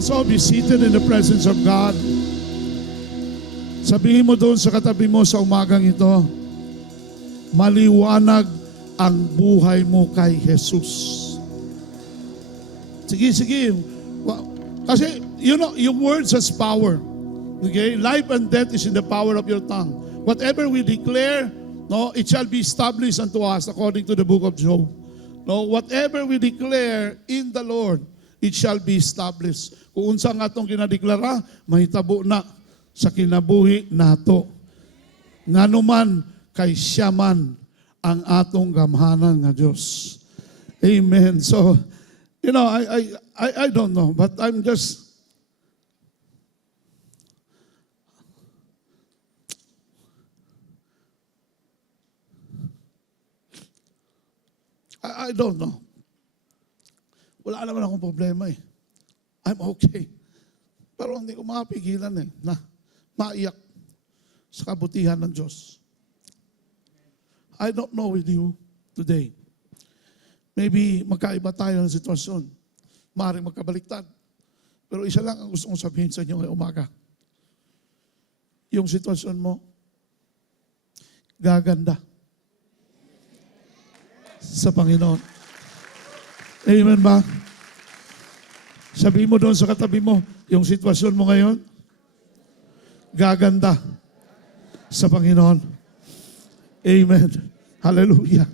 Let's all be seated in the presence of God. Sabihin mo doon sa katabi mo sa umagang ito, maliwanag ang buhay mo kay Jesus. Sige. Kasi, you know, your words has power. Okay? Life and death is in the power of your tongue. Whatever we declare, no, it shall be established unto us according to the book of Job. No, whatever we declare in the Lord, it shall be established. Kung unsa nga itong kinadeklara, mahitabo na sa kinabuhi nato. Nganuman kay siya man ang atong gamhanan nga Diyos. Amen. So, you know, I don't know, but I'm just I don't know. Wala naman akong problema eh. I'm okay. Pero hindi ko mapigilan eh, na maiyak sa kabutihan ng Diyos. I don't know with you today. Maybe magkaiba tayo ng sitwasyon. Maaaring magkabaliktad. Pero isa lang ang gusto kong sabihin sa inyo ngayong umaga. Yung sitwasyon mo, gaganda sa Panginoon. Amen ba? Sabihin mo doon sa katabi mo, yung sitwasyon mo ngayon, gaganda sa Panginoon. Amen. Hallelujah.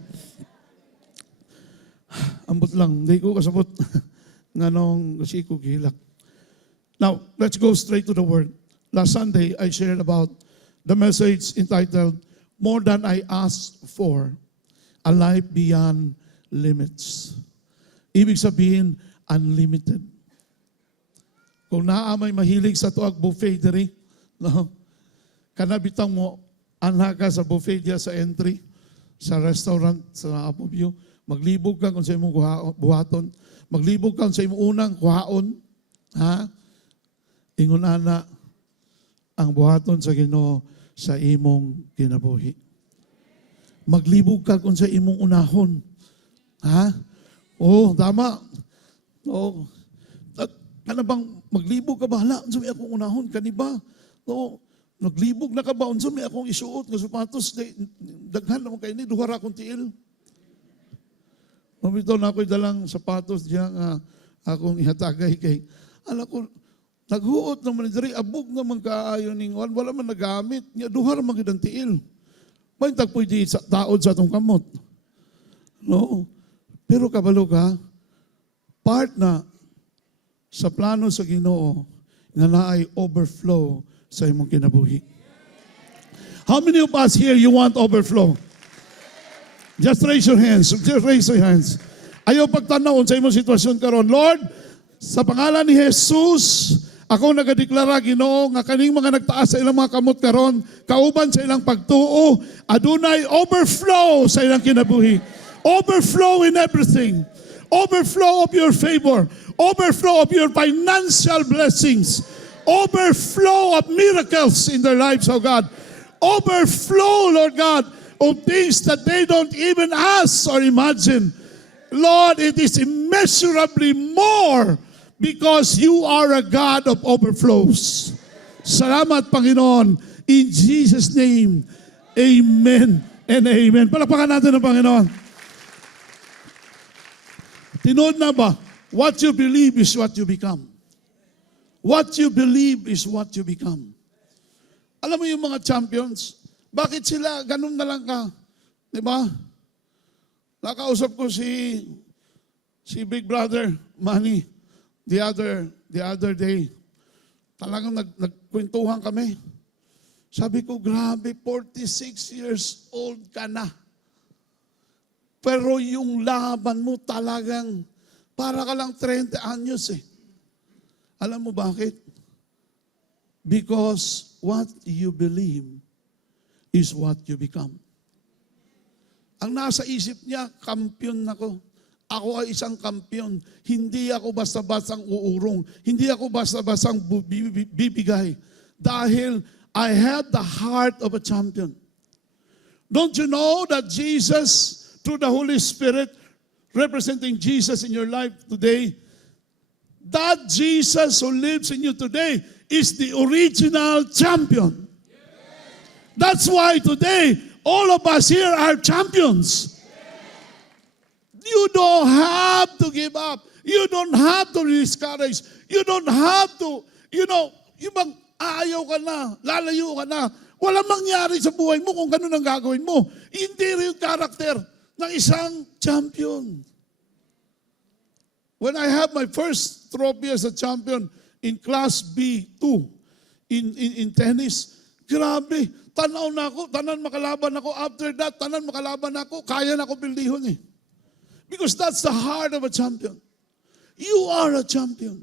Ambot lang, hindi ko kasabot nga nung kasi ko gilak. Now, let's go straight to the Word. Last Sunday, I shared about the message entitled, More Than I Asked For, A Life Beyond Limits. Ibig sabihin, unlimited. Kung naamay mahilig sa tuag buffet diri, no? Kanabitang mo, anak ka sa buffet diya sa entry, sa restaurant, sa Apo View, maglibog ka kung sa imong buhaton, maglibog ka kung sa imong unang kuhaon, ha? Ingon ana, ang buhaton sa Ginoo sa imong kinabuhi. Maglibog ka kung sa imong unahon. Ha? Oh, tama. Oh. Ano bang maglibog ka ba? Hala, unsa may akong unahon? Kani ba? No, naglibog na ka ba? Unsa may akong isuot nga sapatos? Daghan naman kayo ni, duhara akong tiil. Mamito na ako'y dalang sapatos diya nga akong ihatagay kay. Ala ko, naghuot naman diri, abog naman kaayo ning wala man nagamit. Nya duhara man gid ang tiil. Maintag po di sa taod sa atong kamot. No? Pero kabalo ka, part na sa plano sa Ginoo nga naay overflow sa imong kinabuhi. How many of us here you want overflow? Just raise your hands. Just raise your hands. Ayaw pagtanaw sa imong sitwasyon karon. Lord, sa pangalan ni Jesus, ako nagadeklara, Ginoo, nga kaning mga nagtaas sa ilang mga kamot karon, kauban sa ilang pagtuo, adunay overflow sa ilang kinabuhi. Overflow in everything. Overflow of your favor. Overflow of your financial blessings. Overflow of miracles in their lives, oh God. Overflow, Lord God, of things that they don't even ask or imagine. Lord, it is immeasurably more because you are a God of overflows. Salamat, Panginoon. In Jesus' name, amen and amen. Palakpakan natin ang Panginoon. Tinood na ba? What you believe is what you become. What you believe is what you become. Alam mo yung mga champions, bakit sila ganun na lang ka? Di ba? Nakausap ko si Big Brother Manny the other day. Talagang nagkwentuhan kami. Sabi ko, grabe, 46 years old ka na. Pero yung laban mo talagang para ka lang 30 anyos eh. Alam mo bakit? Because what you believe is what you become. Ang nasa isip niya, kampiyon ako. Ako ay isang kampiyon. Hindi ako basta-bastang uurong. Hindi ako basta-bastang bibigay. Dahil I had the heart of a champion. Don't you know that Jesus, through the Holy Spirit, representing Jesus in your life today, That Jesus who lives in you today is the original champion. That's why today, all of us here are champions. You don't have to give up. You don't have to discourage. You don't have to, yung bang aayaw ka na, lalayo ka na. Walang mangyari sa buhay mo kung ganun ang gagawin mo. Hindi rin yung karakter ng isang champion. When I have my first trophy as a champion in Class B2 in tennis, grabe, tanaw na ako, tanan makalaban ako. After that, tanan makalaban ako, kaya na ako pildihon eh. Because that's the heart of a champion. You are a champion.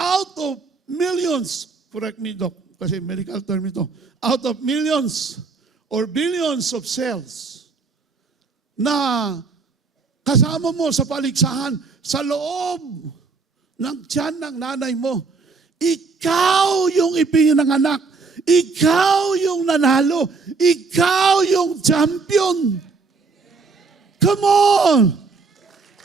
Out of millions, correct me, Doc, kasi medical term ito, out of millions or billions of cells na kasama mo sa paligsahan, sa loob ng tiyan ng nanay mo, ikaw yung ipinanganak, ikaw yung nanalo, ikaw yung champion. Come on!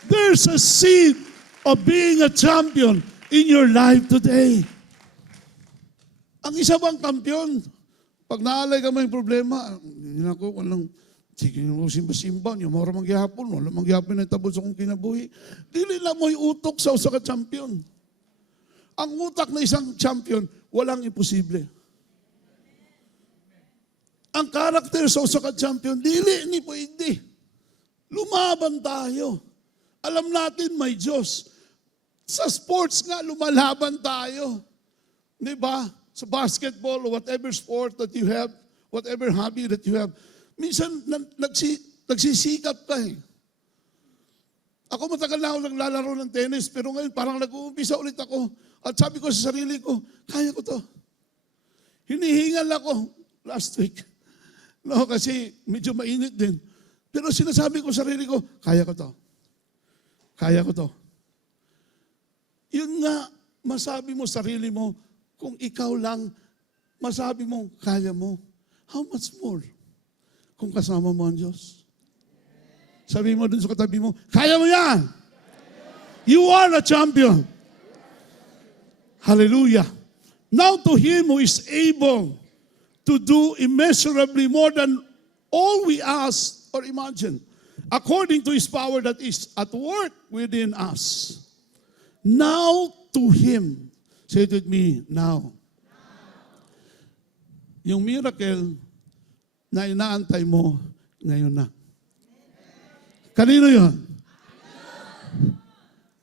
There's a seed of being a champion in your life today. Ang isa bang kampiyon, pag naalay ka may problema, yun ako, walang, sige nyo simba-simba, yung mara mangyahapon, wala mangyahapon na tabos akong kinabuhi. Dili lang mo'y utok sa usa ka champion. Ang utak na isang champion, walang imposible. Ang karakter sa usa ka champion, dili ni pwede. Lumaban tayo. Alam natin may Diyos. Sa sports nga, lumalaban tayo. Di ba? Sa basketball or whatever sport that you have, whatever hobby that you have, minsan nagsisikap ka eh. Ako matagal na ako naglalaro ng tennis, pero ngayon parang nag-uumpisa ulit ako. At sabi ko sa sarili ko, kaya ko to. Hinihingal ako last week. No, kasi medyo mainit din. Pero sinasabi ko sa sarili ko, kaya ko to. Kaya ko to. Yun nga, masabi mo sa sarili mo, kung ikaw lang, masabi mo, kaya mo. How much more? Kung kasama mo ang Diyos. Sabi mo dun sa katabi mo, kaya mo yan! You are a champion. Hallelujah. Now to Him who is able to do immeasurably more than all we ask or imagine, according to His power that is at work within us. Now to Him. Say it with me, now. Yung miracle na inaantay mo, ngayon na. Kanino yun?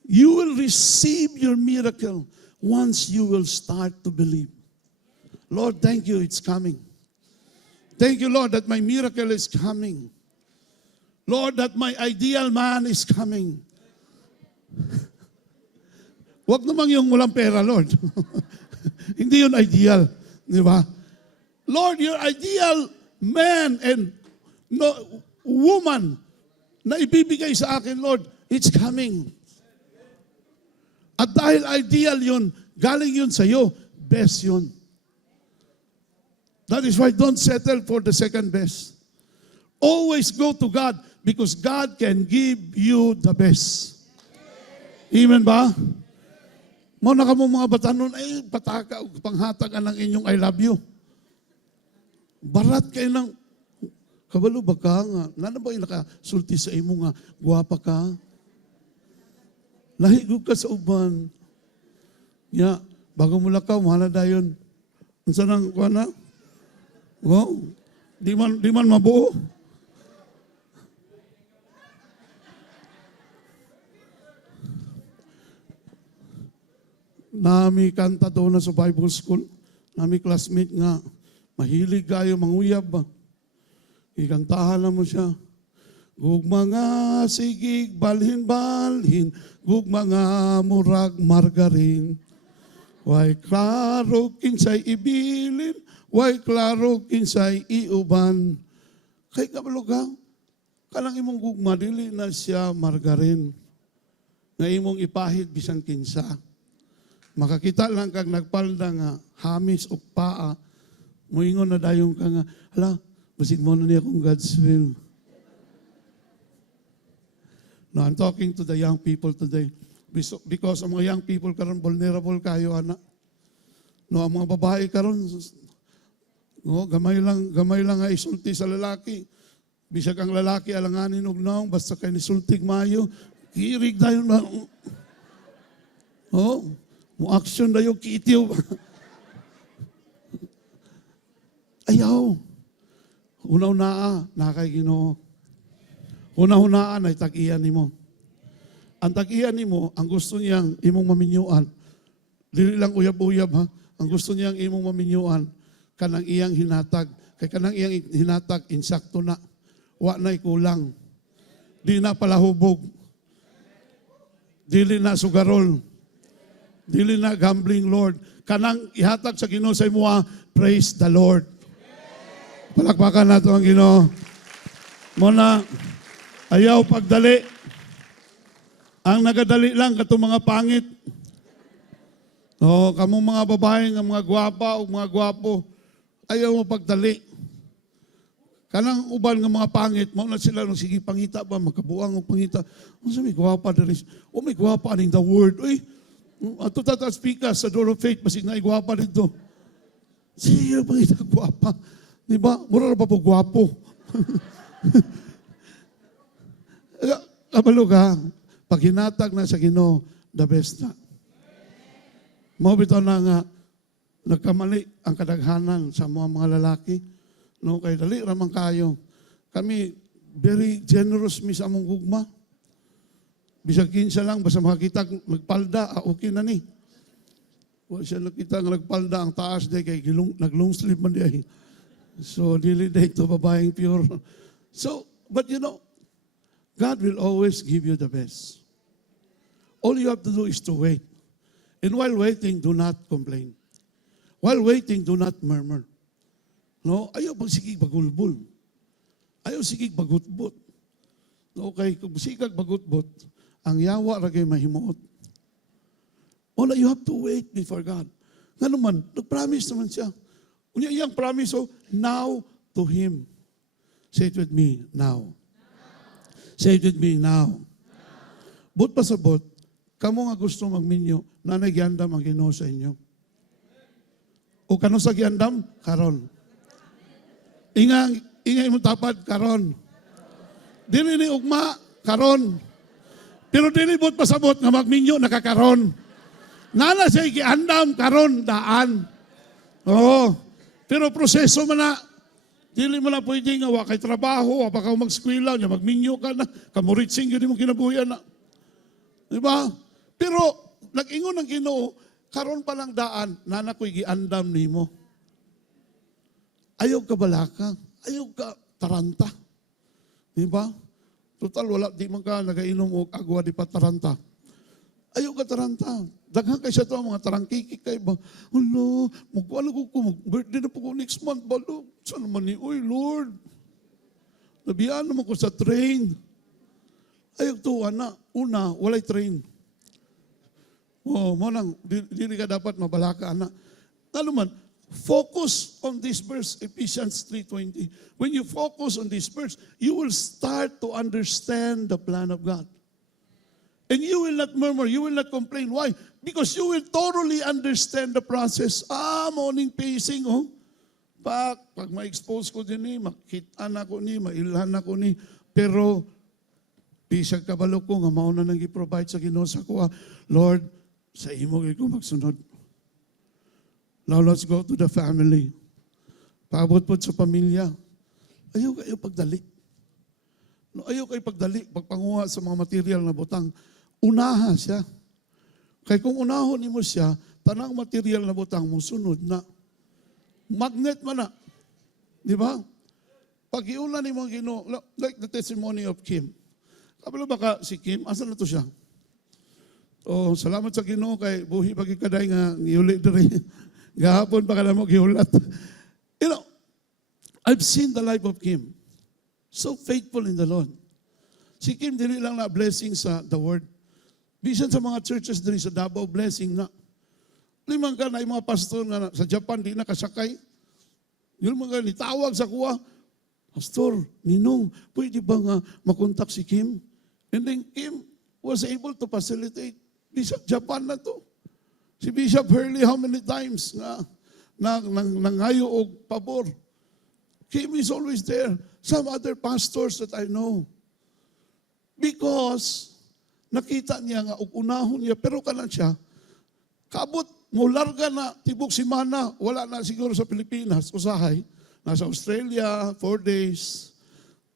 You will receive your miracle once you will start to believe. Lord, thank you, it's coming. Thank you, Lord, that my miracle is coming. Lord, that my ideal man is coming. Huwag naman yung walang pera, Lord. Hindi yun ideal. Di ba? Lord, your ideal man and woman na ibibigay sa akin, Lord, it's coming. At dahil ideal yun, galing yun sa'yo, best yun. That is why don't settle for the second best. Always go to God because God can give you the best. Amen ba? Muna ka mo mga bata nun, ay pataka, panghatag ng inyong I love you. Barat kayo ng, kabalo ba ka nga? Nana ba yung nakasulti sa imo nga, guwapa ka? Lahigog ka sa uban. Ya, bago mula ka, mahala dayon. Ang sanang, kuha na? Wow, di man mabuo. Nami kanta doon na sa Bible School. Nami classmate nga, mahilig kayo manguyab ba? Ikantahan na mo siya. Gugma nga sigig balhin-balhin, gugma nga murag margarin. Way klaro kinsay ibilin, way klaro kinsay iuban. Kay kabalugang, kanang imong gugma, dili na siya margarin. Nga imong ipahid bisan kinsa. Makakita lang kag nagpalda nga hamis o paa, muingon na dayon ka nga, hala, basid mo na niya kung God's will. No, I'm talking to the young people today. Because ang mga young people karon vulnerable kayo, ana. No, ang mga babae karon, no, gamay lang nga isulti sa lalaki. Bisag ang lalaki alanganin og naong, basta kay nisultig maayo, kirig dayon na. Oh, mo action dayo kiitiw. Ayaw. Una-una na kay Ginoo. Una-unaan ay tag-iyan nimo. Ang tag-iyan nimo, ang gusto niyang imong maminyuan. Dili lang uyab-uyab ha. Ang gusto niyang imong maminyuan kanang iyang hinatag. Kay kanang iyang hinatag insakto na. Wa na'y kulang. Di na palahubog. Dili na sugarol. Dili na gambling, Lord. Kanang ihatag sa Ginoo sa imo, praise the Lord. Palakpakan nato ang Ginoo. Muna, ayaw pagdali. Ang nagadali lang katong mga pangit. O, kamong mga babae nga mga gwapa o mga gwapo, ayaw mo pagdali. Kanang uban nga mga pangit, mao na sila nung sige pangita ba, magkabuang o pangita. Ano may gwapa diri? O may gwapa aning the word. Uy, ato tata speaker sa door of faith, basig na gwapa dito. Sige, pangita gwapa. Di ba? Mura na pa po gwapo. Kabalo ka, pag hinatag na sa Ginoo, the best na. Mao bitaw na nga, nagkamali ang kadaghanan sa mga lalaki. No, kay dali ramang kayo. Kami, very generous mi sa among gugma. Bisag kinsa lang, basta makakita, nagpalda, okay na ni. Huwag siya nakita nga nagpalda, ang taas day, kay nag-long sleeve man di. So, dili day to babaeng pure. So, but you know, God will always give you the best. All you have to do is to wait. And while waiting, do not complain. While waiting, do not murmur. No, ayaw pagsigig bagulbul. Ayaw sigig bagutbot. No, kay kung sigag bagutbot, ang yawa ragay mahimuot. All you have to wait before God. Nga naman, nag-promise naman siya. Unya iyang promise, so, now to Him. Say it with me, now. Say it with me, now. But pa sa but, kamo nga gusto magminyo, nanay giandam ang Ginoo sa inyo. O kano sa giandam? Karon. Ingay mo tapad, karon. Dili ni ugma, karon. Pero dili but pasabot nga magminyo, nakakaron. Nana siya giandam, karon, daan. Oo. Pero proseso man na, dili mo na pwede nga, wakay trabaho, wapa ka mag-skwila, magminyo ka na, kamuritsing yun mo kinabuyan na. Diba? Pero, nag-ingon ng Ginoo, karon pa lang daan, nana ko'y giandam ni mo. Ayaw ka balaka, ayaw ka taranta. Diba? Total, wala, di man ka nagainom o agwa di pa taranta. Ayaw ka taranta. Daghan kay siya ito, mga tarangkiki kay ba? Hala, magwala ko, birthday na po ko next month. Balo, saan naman ni, oy Lord, nabiyaan naman ko sa train. Ayaw to, ana, una, walay train. Oh, manang, dili ka dapat mabalaka, ana. Ano man, focus on this verse, Ephesians 3:20. When you focus on this verse, you will start to understand the plan of God. And you will not murmur, you will not complain. Why? Because you will thoroughly understand the process. Morning pacing, oh. Pag ma-expose ko din ni, makita na ko ni, mailhan na ko ni. Pero, bisag kabalo ko, nga mauna nang i-provide sa Ginoo sa kuha. Lord, sa imo ko magsunod. Now, let's go to the family. Paabot po sa pamilya. Ayaw kayo pagdali. No, ayaw kayo pagdali, pagpanguha sa mga material na butang. Unaha siya. Kaya kung unahon mo siya, tanang material na butang mo, sunod na. Magnet man na. Di ba? Pag iulan ni mga Ginoo, like the testimony of Kim. Kabalo baka si Kim, asan na to siya? Oh, salamat sa Ginoo kay buhi pagi kaday nga giuli diri. Gahapon pa kada mo giulat. You know, I've seen the life of Kim. So faithful in the Lord. Si Kim dili lang na blessing sa the word. Bisan sa mga churches diri sa Davao, blessing na. Limang ka na yung mga pastor na sa Japan, di na kasakay. Yung mga nitawag sa kuwa, Pastor, Ninong, pwede ba nga makontak si Kim? And then Kim was able to facilitate Bishop Japan na to. Si Bishop Hurley, how many times nangayo og pabor. Kim is always there. Some other pastors that I know. Because nakita niya nga, unahon niya, pero kanan siya, kabot, mularga na, tibok si Mana, wala na siguro sa Pilipinas, usahay, nasa Australia, 4 days,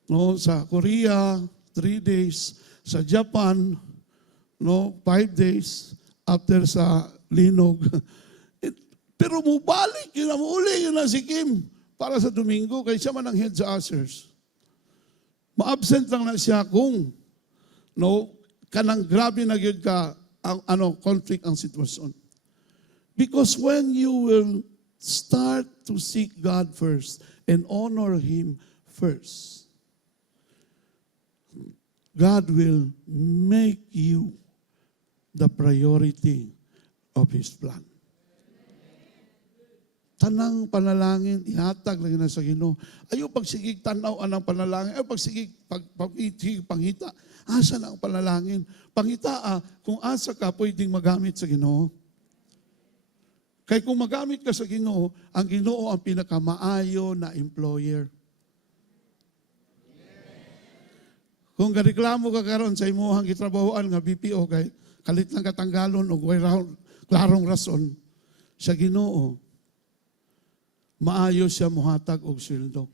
no, sa Korea, 3 days, sa Japan, no, 5 days, after sa Linog. Pero mubalik, yun na muli, yun na si Kim, para sa Domingo, kaya siya man ang head sa ushers. Ma-absent lang na siya kung, no, kanang grabe na yun ka, ang conflict ang sitwasyon. Because when you will start to seek God first and honor Him first, God will make you the priority of His plan. Tanang panalangin, ihatag lang na sa Ginoo. Ayaw pagsigig tanaw anang panalangin, ayaw pagsigig panghita. Asa na ang panalangin? Panghita, kung asa ka pwedeng magamit sa Ginoo. Kaya kung magamit ka sa Ginoo, ang Ginoo ang pinakamaayo na employer. Kung gareklamo ka karon sa imuhang gitrabahoan nga BPO kay kalit lang katanggalon o way klarong rason sa Ginoo, maayo siya muhatag og sweldo.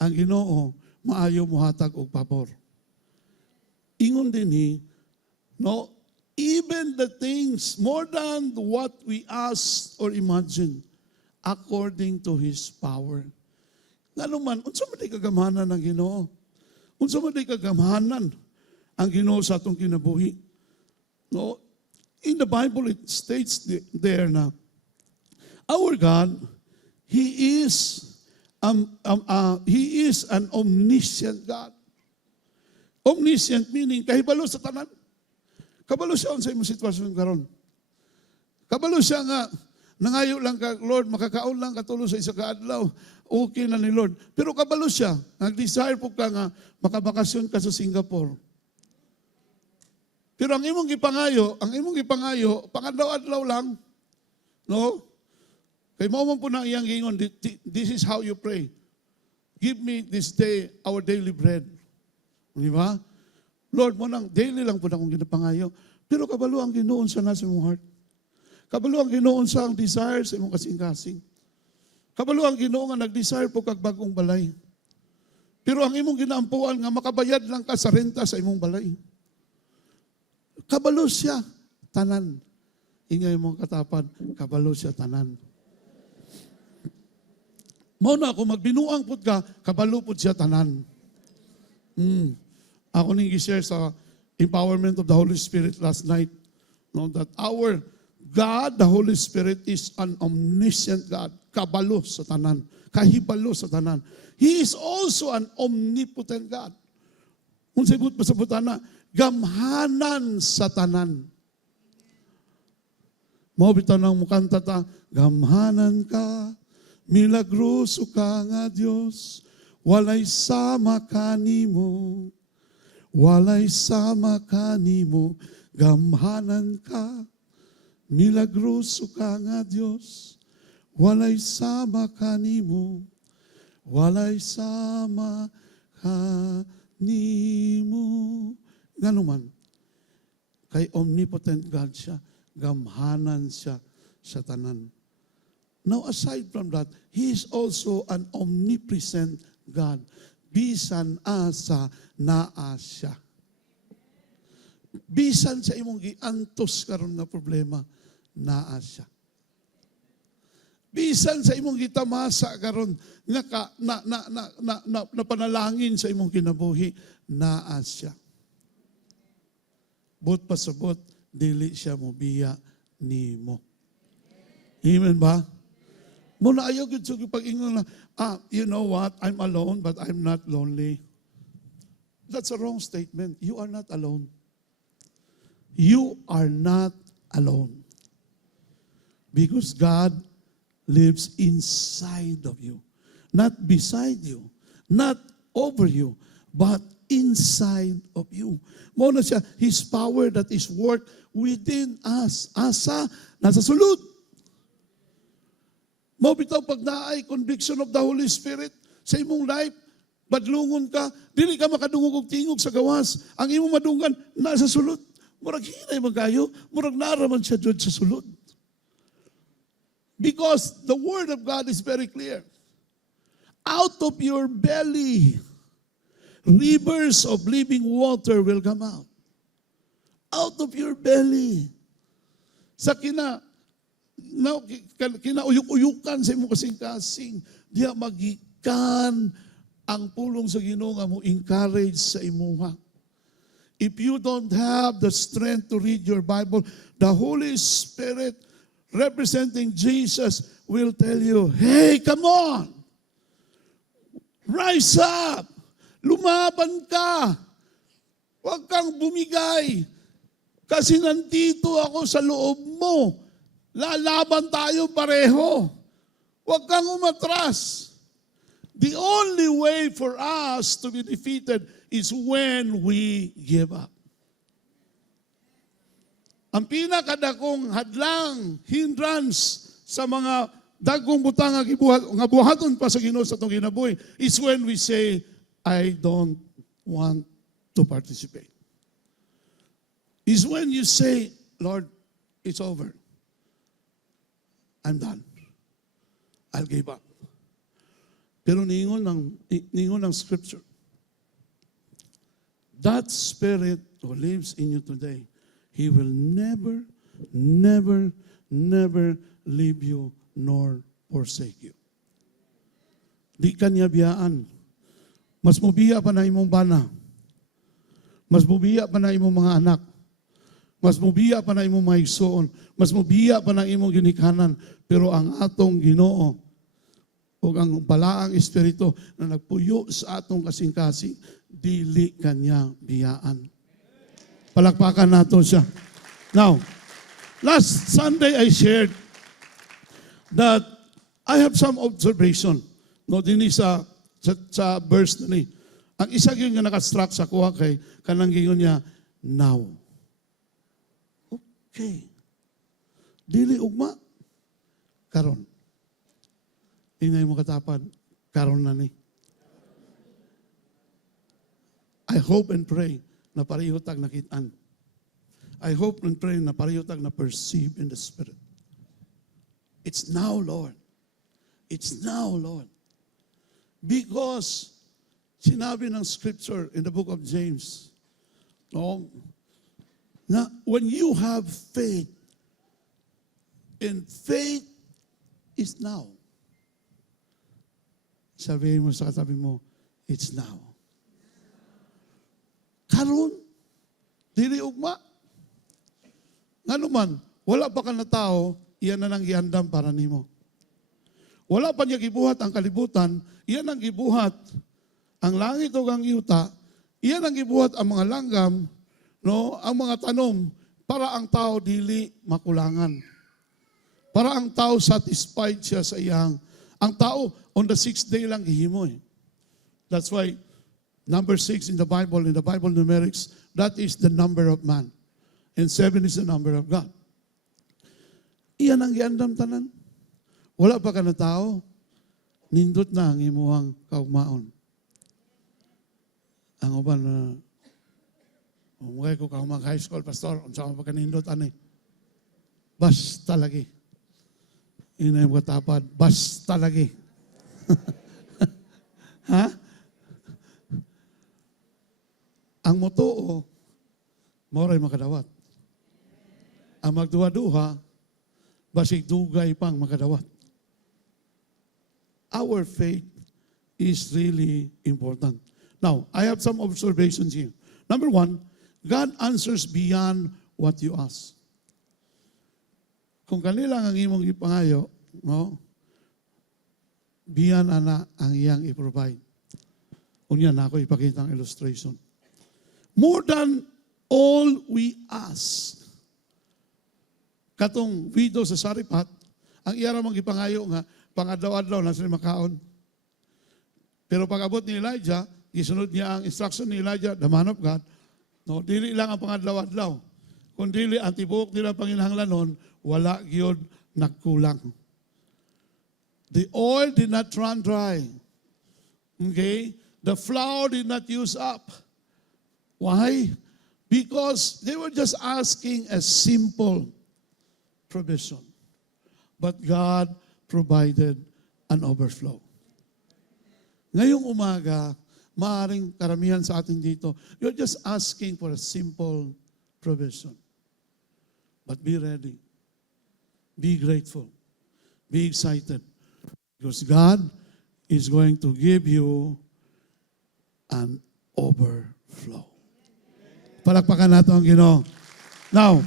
Ang Ginoo maayo muhatag og pabor. Ingon dinhi, no, even the things more than what we ask or imagine, according to His power. Ngano man, unsa man di kagamahanan ng Ginoo? Unsa man di kagamahanan ang Ginoo sa atong kinabuhi? No, in the Bible it states there na our God, He is an omniscient God. Omniscient meaning kahibalo sa tanan. Kabalo siya sa imong sitwasyon karon. Kabalo siya nga nangayo lang ka, Lord, makakaon lang katulo sa isa ka adlaw. Okay na ni Lord. Pero kabalo siya, nag-desire po ka nga makabakasyon ka sa Singapore. Pero ang imong gipangayo, pangadlaw-adlaw lang. No? Kay mao man po na iyang gingon, this is how you pray. Give me this day our daily bread. Di ba? Lord, mo nang daily lang po na akong ginapangayo. Pero kabalo ang Ginoon sa nasa mong heart. Kabalo ang Ginoon sa ang desire sa imong kasing-kasing. Kabalo ang Ginoo nga nag-desire po kag bagong balay. Pero ang imong ginaampuan nga makabayad lang ka sa renta sa imong balay. Kabalo siya tanan. Ingay mong katapan, kabalo siya tanan. Mao na ako magbinuang pud ka, kabalo pud siya tanan. Ako ning gi-share sa empowerment of the Holy Spirit last night, no, that our God, the Holy Spirit, is an omniscient God. Kabalo sa tanan. Kahibalo sa tanan. He is also an omnipotent God. Kung sagot pa sa putana, gamhanan sa tanan. Mao bitaw nang mukanta ta, gamhanan ka, milagroso ka nga Dios, walay sama kanimo. Walay sama kanimo, gamhanan ka, milagroso ka nga Dios, walay sama kanimo, walay sama kanimo. Ngano man, kay omnipotent God siya, gamhanan siya sa tanan. Now aside from that, He is also an omnipresent God. Bisan asa naa siya. Bisan sa imong giantos karon nga problema, naa siya. Bisan sa imong gitamasa karon nga na panalangin sa imong kinabuhi, naa siya. But pasabot, dili siya mobiya nimo. Amen ba? Muna ayaw gud sa pag-ingon na, you know what, I'm alone but I'm not lonely. That's a wrong statement. You are not alone. You are not alone. Because God lives inside of you. Not beside you. Not over you. But inside of you. Mo na siya, His power that is work within us. Asa, nasa sulod. Mo bitaw pag naay conviction of the Holy Spirit sa imong life, badlungon ka, dili ka makadungog og tingog sa gawas. Ang imong madunggan, nasa sulod. Murag hinay magayo, murag naraman siya dyan sa sulod. Because the Word of God is very clear. Out of your belly, rivers of living water will come out. Out of your belly. Sa kinauyuk-uyukan sa imong kasing-kasing, diya magikan ang pulong sa Ginoo nga mo encourage sa imuha. If you don't have the strength to read your Bible, the Holy Spirit representing Jesus will tell you, hey, come on! Rise up! Lumaban ka! Huwag kang bumigay! Kasi nandito ako sa loob mo. Lalaban tayo pareho. Huwag kang umatras. The only way for us to be defeated is when we give up. Ang pinakadakong hadlang, hindrance sa mga dagkong butang nga buhaton pa sa Ginoo sa itong kinabuhi is when we say, I don't want to participate. Is when you say, Lord, it's over. I'm done. I'll give up. Pero ningon ng scripture, that spirit who lives in you today, He will never, never, never leave you nor forsake you. Di kanya biyaan. Mas mubiya pa na imong bana. Mas mubiya pa na imong mga anak. Mas mubiya pa na imong mga igsoon. Mas mubiya pa na imong ginikanan. Pero ang atong Ginoo o ang balaang espiritu na nagpuyo sa atong kasing-kasing, dili kanya biyaan. Palakpakan nato siya. Now, last Sunday I shared that I have some observation. No, din sa verse na ni. Ang isa yun nga nakastruck sa kuha kay kanang giyon niya, now. Okay. Dili ugma. Karon. Ingay mo katapad. Karon na ni. I hope and pray na pareho tag nakitaan. I hope and pray na pareho tag na perceive in the Spirit. It's now, Lord. It's now, Lord. Because sinabi ng Scripture in the book of James, no, na when you have faith, and faith is now. Sabihin mo sa katabi mo, it's now. Karon, dili ugma. Nga naman, wala pa ka na tao, iyan na nang gihandam para nimo. Wala pa niya gibuhat ang kalibutan, iyan ang gibuhat ang langit o ang yuta, iyan ang gibuhat ang mga langgam, no, ang mga tanom, para ang tao dili makulangan. Para ang tao satisfied siya sa iyang. Ang tao, on the 6th day lang gihimoy. That's why, number 6 in the Bible numerics, that is the number of man. And 7 is the number of God. Iyan ang giandam tanan. Wala pa ka na tao, nindot na ang imuhang kaugmaon. Ang uban na, umugay ko kaumang high school, pastor, unsa ka pa kanindot, ani? Basta lagi. Inay mo katapad, basta lagi. Ha? Ang motoo, moray makadawat. Ang magduwa-duha, basig dugay pang makadawat. Our faith is really important. Now, I have some observations here. Number 1, God answers beyond what you ask. Kung kanila ang imong ipangayo, no, biyan ana ang iyang i-provide. Unya na ako ipakita ang illustration. More than all we ask. Katong widow sa Saripat, ang iya ramang ipangayo nga, pangadlaw-adlaw na sila makaon. Pero pag abot ni Elijah, gisunod niya ang instruction ni Elijah, the man of God, no, dili lang ang pangadlaw-adlaw. Kung dili ang tibuok nila panginahanglanon, wala gyud nagkulang. The oil did not run dry. Okay? The flour did not use up. Why? Because they were just asking a simple provision. But God provided an overflow. Ngayong umaga, maaaring karamihan sa atin dito, you're just asking for a simple provision. But be ready. Be grateful. Be excited. Because God is going to give you an overflow. Palakpakan natin ang Ginoo. Now,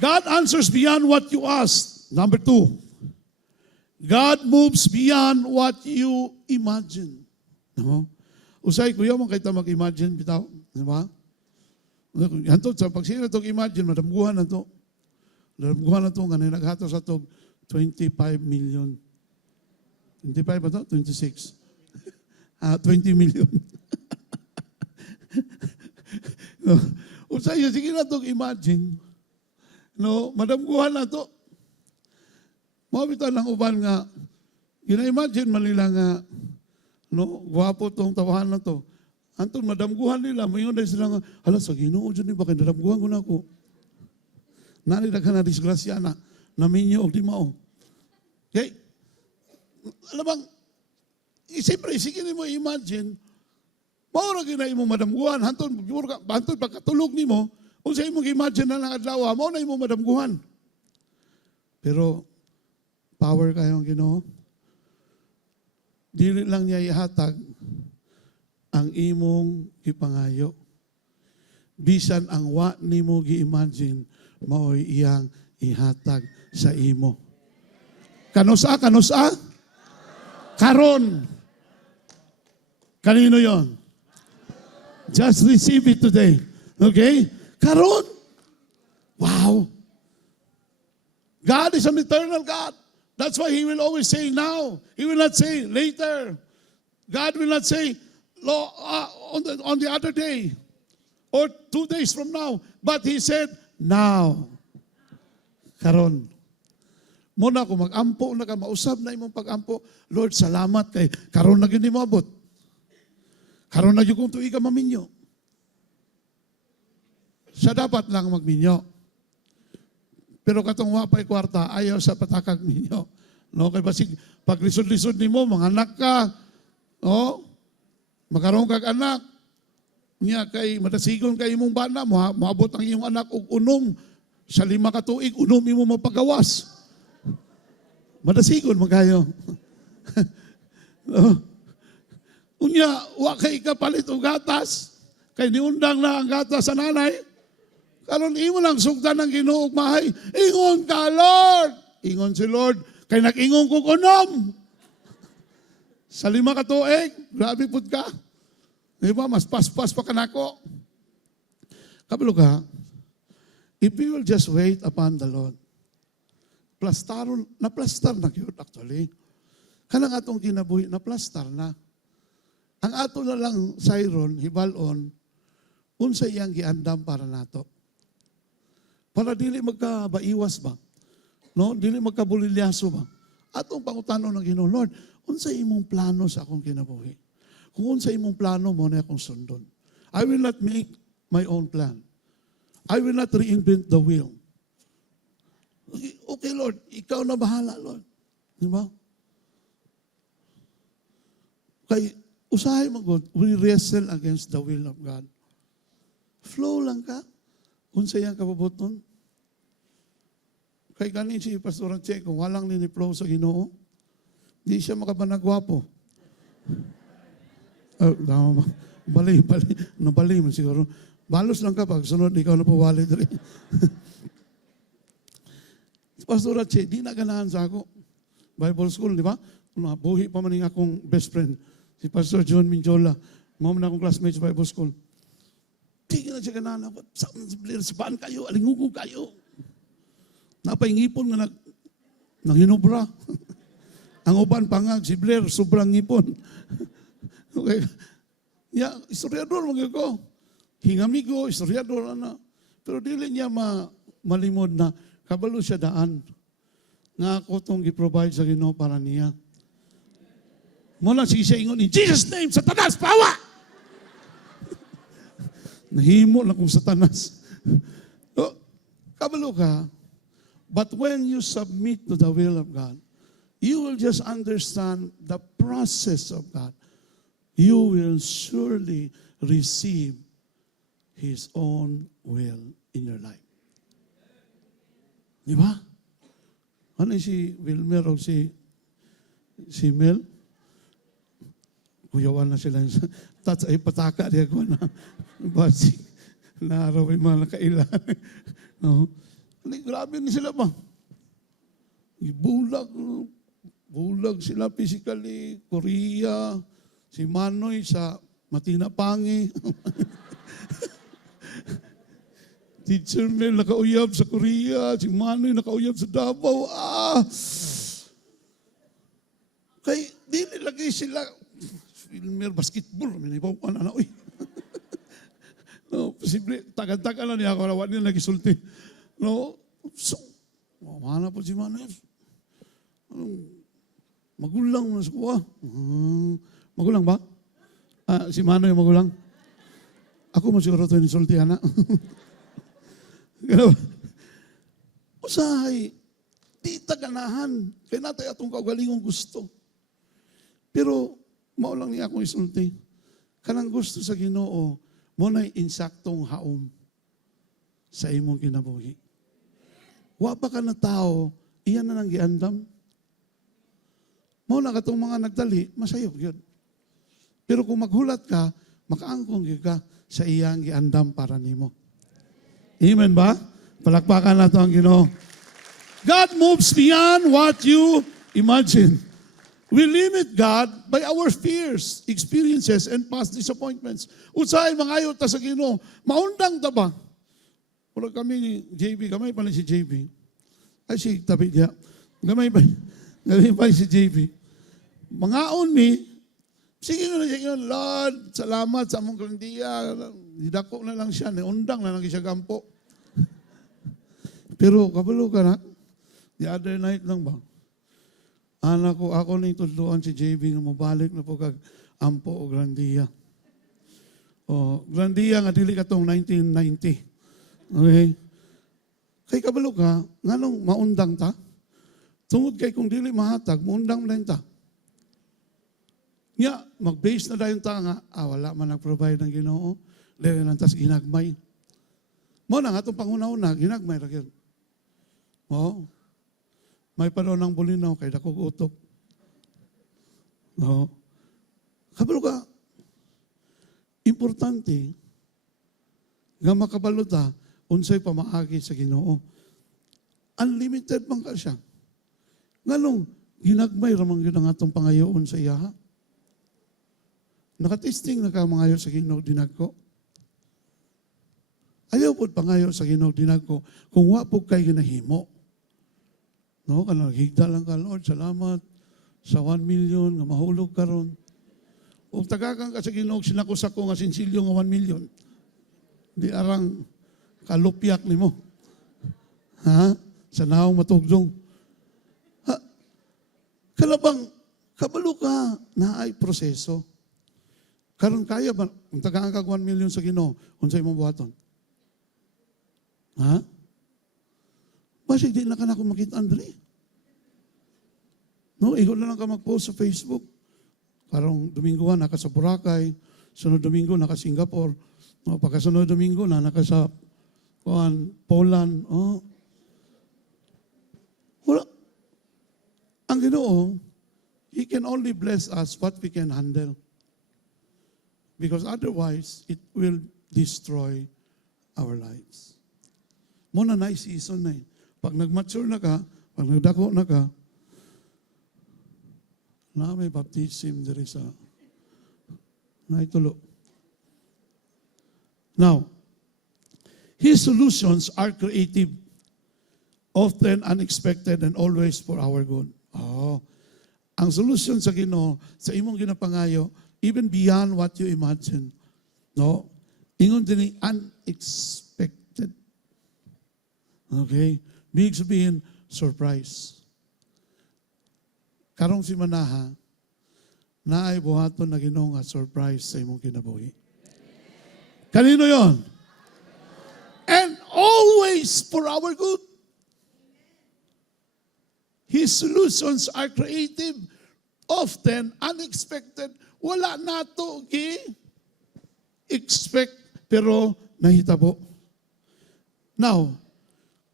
God answers beyond what you ask. Number 2, God moves beyond what you imagine. No? Usay, kuya mo kita mag-imagine, bitaw. Di ba? Hanto, sa pagsina itong imagine, madamguhan na ito. Madamguhan na ito, nga naghato sa ito, 25 million. 25 ba ito? 26. 20 million. No. Usay, sige na itong imagine. No, madamguhan na ito. Mabitan ng uban nga, gina-imagine man nila nga, no, gwapo itong tawahan na ito. Anton, madamguhan nila, mayon dahil sila nga, hala, sa Ginoo, dyan ba, kaya nadamguhan ko na ako. Nanilag ka na disgrasya na minyo o di mao. Okay? Alam bang, siyempre, sige mo imagine, maura gina mo madamguhan, hanton pagkatulog ni mo, kung sa imong imagine na lang adlaw, mao na imong madamguhan. Pero, power kayong Ginoo. Dili lang niya ihatag ang imong ipangayo. Bisan ang wa nimo gi-imagine, mao'y iyang ihatag sa imo. Kanusa? Karon. Kanino yon? Just receive it today. Okay? Karon. Wow. God is an eternal God. That's why He will always say now. He will not say later. God will not say on the other day or 2 days from now. But He said, now. Karon. Muna kung mag-ampo na ka, mausab na imong pag-ampo, Lord, salamat kay karon na gini moabot. Karon na yung kung tuwi ka maminyo. Siya dapat lang magminyo. Pero katong wapay kwarta, ayaw sa patakag minyo. No, kay basig pag lisod-lisod nimo, mga anak ka, no? Makaroon kag anak. Nya kay madasigon kay imong bana, moabot ang iyong anak og unom sa 5 ka tuig, unom imo mapagawas. Madasigon magayo. No? Unya, wa kay kapalit og gatas, kay niundang na ang gatas sa nanay. Karon imo lang sugdan ng Ginoo og mahay. Ingon ka, Lord. Ingon si Lord, kay nag-ingon ko kunom. Sa 5 ka tuig, grabe pud ka. Di ba, mas paspas pa kanako. Kabalo ka, if you will just wait upon the Lord, naplastar na yun actually. Kanang atong kinabuhi, naplastar na. Ang ato na lang sayron, hibalon, unsa iyang giandam para nato. Para dili magkabaiwas ba? No, dili magkabulilyaso ba? Atong pangutano ng Ginoo, Lord, unsa imong plano sa akong kinabuhi? Kung unsa imong plano mo na akong sundon. I will not make my own plan. I will not reinvent the wheel. Okay, Lord, ikaw na bahala, Lord. Di ba? Kay usahay mo, God, we wrestle against the will of God. Flow lang ka. Unsa yang kapabuton? Kay kanin si Pastor Che, kung walang nini-flow sa Ginoo, di siya makapanagwapo. Bali. Nabali mo siguro. Balos lang ka pag sunod, ikaw na pawali rin. Pastor Che, di na ganahan sa ako. Bible school, di ba? Buhi pa man akong best friend. Si Pastor John Minjola. Mga na akong classmates sa Bible school. Di na siya ganahan ako. Saan kayo? Alingugo kayo. Napaingipon nga nang hinubra. Ang uban pangag, si Blair, sobrang ngipon. Okay. Historiador mga ko. Hingamigo, historiador, ano. Pero dili niya malimod na kabalo siya daan. Nga ako itong gi-provide sa Ginoo para niya. Mula siya ingon, in Jesus' name, Satanas, pawa! Nahimo lang kung Satanas. So, kabalo ka, but when you submit to the will of God, you will just understand the process of God. You will surely receive His own will in your life. Di ba? Ano si Wilmer o si Mel? Kuyawan na sila. Tats ay pataka diya ko na. Basi. Naaraw ay mga nakailan. No? Grabe na sila ba? Bulag sila physically. Korea. Si Manoy sa Matinapangi. Teacher Mel nakauyab sa Korea. Si Manoy nakauyab sa Davao. Kay dili lagi sila. Wilmer basketball. Minipaw pa na uy. No, posible. Tagan-tagan lang niya ako. Rawat niya nagisulti. No? So, mana po si Manoy. Magulang mo na sa kuha. Magulang ba? Si Manoy magulang? Ako mo siguro ito inisulti, anak. Usahay, di taganahan. Kaya natay atong kaugalingong gusto. Pero, maulang niya akong isulti. Kanang gusto sa Ginoo, mo na'y insaktong haom sa imong kinabuhi. Wa pa ka na tao, iyan na nang giandam. Mo na katong mga nagdali, masayog yun. Pero kung maghulat ka, makaangkong ka sa iyang giandam para nimo. Amen ba? Palakpakan nato ang Ginoo. God moves beyond what you imagine. We limit God by our fears, experiences, and past disappointments. Usahay mangayo ta sa Ginoo, maundang ta ba? Wala kami ni JB, gamay pa na si JB. Ay si tabi niya. Gamay pa si JB. Mangaon mi, sige na siya, Lord, salamat sa among kalandiya. Didako na lang siya, undang na lang siya gampo. Pero kabalo ka na, the other night lang ba? Anak ko, ako na itudluan si JB na mabalik na po kag ampo o Grandia. O, Grandia nga dili katong 1990. Okay? Kay kabalo ka, nga nung maundang ta, tungod kay kung dili mahatag, maundang na ta. Nga, mag-base na dayon ta nga, wala man nag-provide ng Ginoo, dili lang tas ginagmay. Mo na nga itong panguna-una, ginagmay ra gyud. O, may pano ng bulinaw kay dakog utok. No? Kabalo ka, importante, nga makabalo ta, unsay pamaagi sa Ginoo. Unlimited man ka siya. Nganong, ginagmay ramang yun ang atong pangayoon sa iyaha. Nakatesting na ka mangayo sa Ginoo dinagko. Ayaw po pangayo sa Ginoo dinagko kung wa po kay ginahimo. No, kanang higda lang ka, Lord, salamat sa 1 million nga mahulog karon. Ug tagakan ka sa Ginoo sinako-sako nga sinsilyo nga 1 million. Di arang kalupyak nimo. Ha? Sa naong matugdong. Ha? Kalabang kabalo ka na ay proseso. Karon kaya ba kung tagaan ka 1 million sa Ginoo, unsay imong buhaton? Ha? Basig di na ka na ako makita, Andre. No, igo na lang ka mag-post sa Facebook. Karong Domingo naka sa Boracay, sunod Domingo naka Singapore, no, pagkasunod Domingo naka sa Poland. Oh. Wala. Ang Ginoo, He can only bless us what we can handle. Because otherwise, it will destroy our lives. Muna na season na eh. Pag nag-mature na ka, pag nagdako na ka, na may baptism diri sa naitulo. Now, His solutions are creative, often unexpected, and always for our good. Oh, ang solusyon sa Ginoo, sa imong ginapangayo, even beyond what you imagine. No? Ingon din unexpected. Okay? Big sabihin, surprise. Karong si Manaha, naay buhaton na Ginoo nga surprise sa imong kinabuhi. Kanino yon? And always for our good. His solutions are creative, often unexpected. Wala nato expect pero nahitabo. Now,